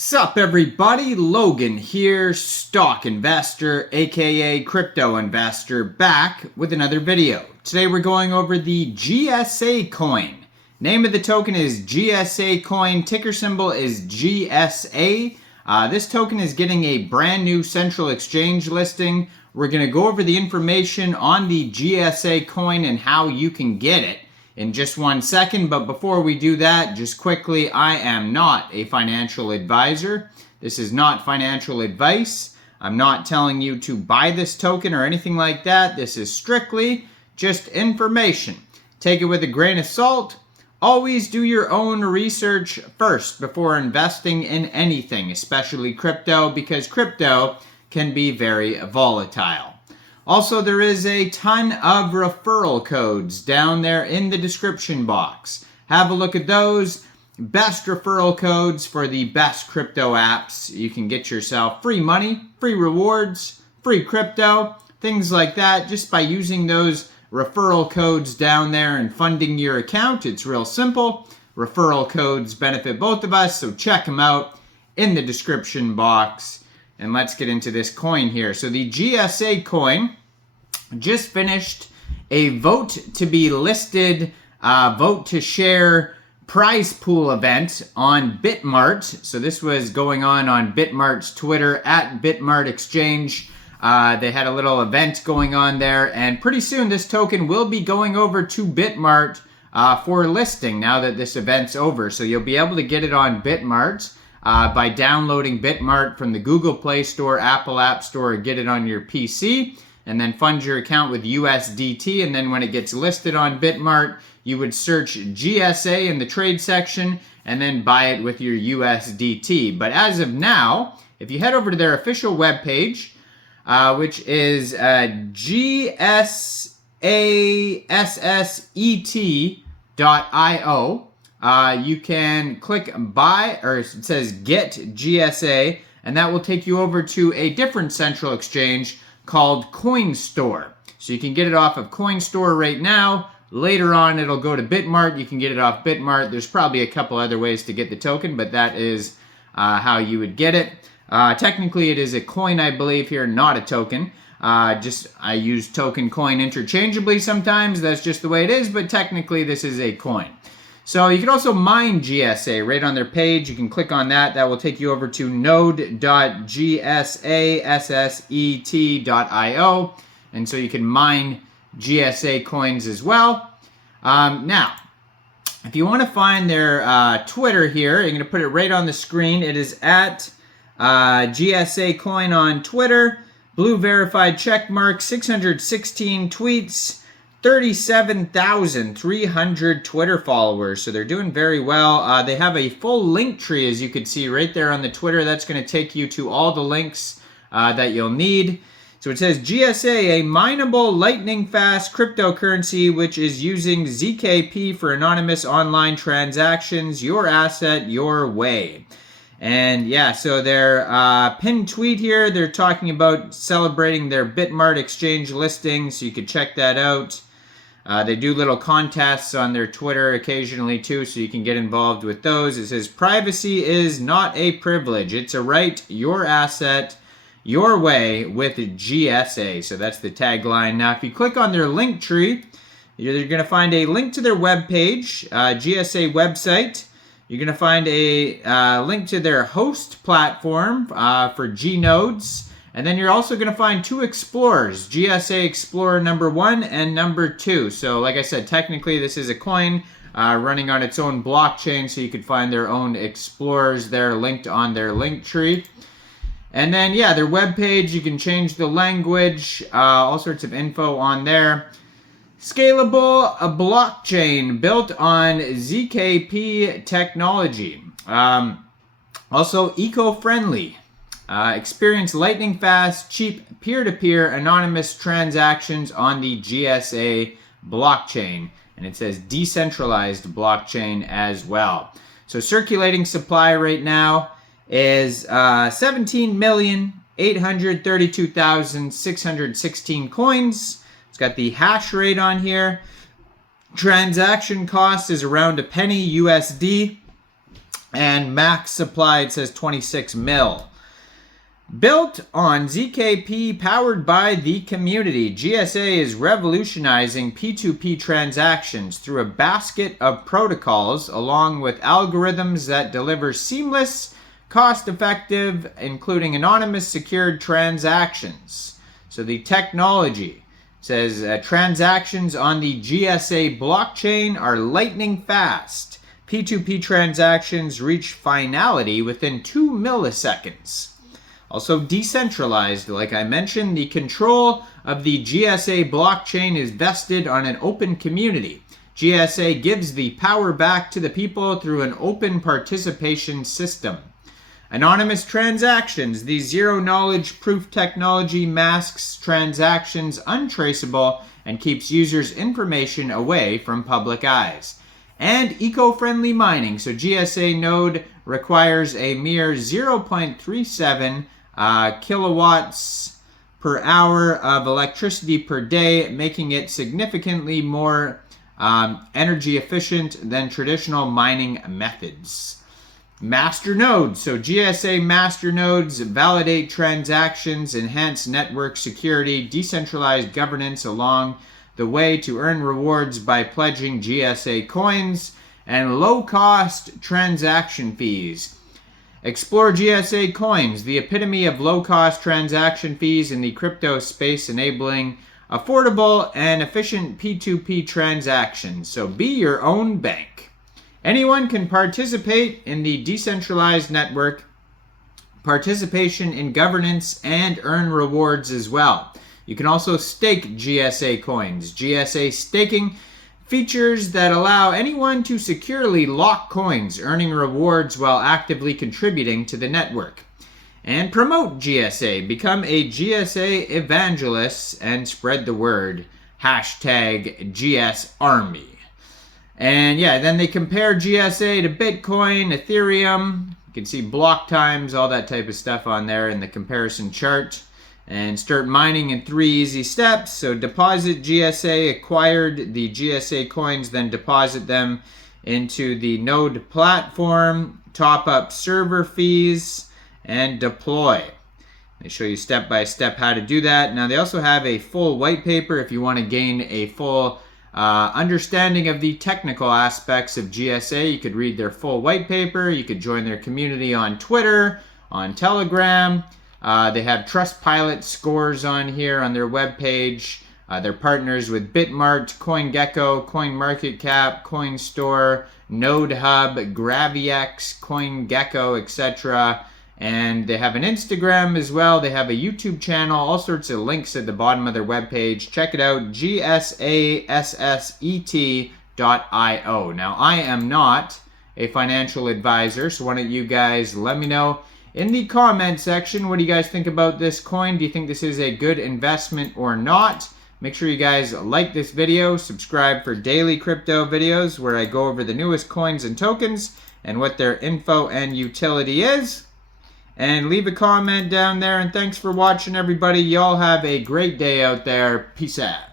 Sup everybody, Logan here, stock investor aka crypto investor, back with another video. Today we're going over the GSA coin. Name of the token is GSA coin, ticker symbol is GSA. This token is getting a brand new central exchange listing. We're going to go over the information on the GSA coin and how you can get it in just 1 second, but before we do that, just quickly, I am not a financial advisor. This is not financial advice. I'm not telling you to buy this token or anything like that. This is strictly just information. Take it with a grain of salt. Always do your own research first before investing in anything, especially crypto, because crypto can be very volatile. Also, there is a ton of referral codes down there in the description box. Have a look at those. Best referral codes for the best crypto apps. You can get yourself free money, free rewards, free crypto, things like that just by using those referral codes down there and funding your account. It's real simple. Referral codes benefit both of us, so check them out in the description box. And let's get into this coin here. So the GSA coin just finished a vote to be listed, vote to share prize pool event on Bitmart. So this was going on Bitmart's Twitter at Bitmart Exchange. They had a little event going on there, and pretty soon this token will be going over to Bitmart for listing now that this event's over. So you'll be able to get it on Bitmart by downloading Bitmart from the Google Play Store, Apple App Store, or get it on your PC, and then fund your account with USDT. And then when it gets listed on Bitmart, you would search GSA in the trade section and then buy it with your USDT. But as of now, if you head over to their official webpage, which is GSASSET.io, you can click buy, or it says get GSA, and that will take you over to a different central exchange called Coinstore. So you can get it off of Coinstore right now. Later on, it'll go to Bitmart. You can get it off Bitmart. There's probably a couple other ways to get the token, but that is how you would get it. Technically, it is a coin, I believe here, not a token. I use token coin interchangeably sometimes. That's just the way it is, but technically this is a coin. So you can also mine GSA right on their page. You can click on that. That will take you over to node.gsasset.io. And so you can mine GSA coins as well. Now, if you want to find their Twitter here, you're going to put it right on the screen. It is at GSA coin on Twitter. Blue verified check mark, 616 tweets. 37,300 Twitter followers, so they're doing very well. They have a full link tree, as you can see right there on the Twitter. That's going to take you to all the links that you'll need. So it says GSA, a mineable lightning-fast cryptocurrency which is using ZKP for anonymous online transactions. Your asset, your way. And yeah, so their pinned tweet here, they're talking about celebrating their Bitmart exchange listing, so you can check that out. They do little contests on their Twitter occasionally too, so you can get involved with those. It says, privacy is not a privilege. It's a right, your asset, your way with GSA. So that's the tagline. Now, if you click on their link tree, you're going to find a link to their webpage, GSA website. You're going to find a link to their host platform for Gnodes. And then you're also going to find two explorers, GSA Explorer number 1 and number 2. So like I said, technically this is a coin running on its own blockchain, so you could find their own explorers there linked on their link tree. And then, yeah, their webpage, you can change the language, all sorts of info on there. Scalable, a blockchain built on ZKP technology. Also eco-friendly. Experience lightning-fast, cheap, peer-to-peer anonymous transactions on the GSA blockchain. And it says decentralized blockchain as well. So circulating supply right now is 17,832,616 coins. It's got the hash rate on here. Transaction cost is around a penny USD. And max supply, it says 26 mil. Built on ZKP, powered by the community, GSA is revolutionizing P2P transactions through a basket of protocols along with algorithms that deliver seamless, cost-effective, including anonymous secured transactions. So the technology says transactions on the GSA blockchain are lightning fast. P2P transactions reach finality within 2 milliseconds. Also decentralized, like I mentioned, the control of the GSA blockchain is vested on an open community. GSA gives the power back to the people through an open participation system. Anonymous transactions. The zero-knowledge proof technology masks transactions untraceable and keeps users' information away from public eyes. And eco-friendly mining. So GSA node requires a mere 0.37 kilowatts per hour of electricity per day, making it significantly more energy efficient than traditional mining methods. Master nodes. So GSA master nodes validate transactions, enhance network security, decentralized governance along the way to earn rewards by pledging GSA coins, and low-cost transaction fees. Explore GSA coins, the epitome of low-cost transaction fees in the crypto space, enabling affordable and efficient P2P transactions. So be your own bank. Anyone can participate in the decentralized network, participation in governance, and earn rewards as well. You can also stake GSA coins. GSA staking features that allow anyone to securely lock coins, earning rewards while actively contributing to the network. And promote GSA. Become a GSA evangelist and spread the word. Hashtag GSArmy. And yeah, then they compare GSA to Bitcoin, Ethereum. You can see block times, all that type of stuff on there in the comparison chart. And start mining in 3 easy steps. So deposit GSA, acquired the GSA coins, then deposit them into the node platform, top up server fees, and deploy. They show you step by step how to do that. Now they also have a full white paper if you want to gain a full understanding of the technical aspects of GSA. You could read their full white paper. You could join their community on Twitter, on Telegram. They have Trustpilot scores on here on their webpage. They're partners with Bitmart, CoinGecko, CoinMarketCap, CoinStore, NodeHub, Graviex, CoinGecko, etc. And they have an Instagram as well. They have a YouTube channel, all sorts of links at the bottom of their webpage. Check it out, gsasset.io. Now, I am not a financial advisor, so why don't you guys let me know in the comment section, what do you guys think about this coin? Do you think this is a good investment or not? Make sure you guys like this video, subscribe for daily crypto videos where I go over the newest coins and tokens and what their info and utility is. And leave a comment down there, and thanks for watching, everybody. Y'all have a great day out there. Peace out.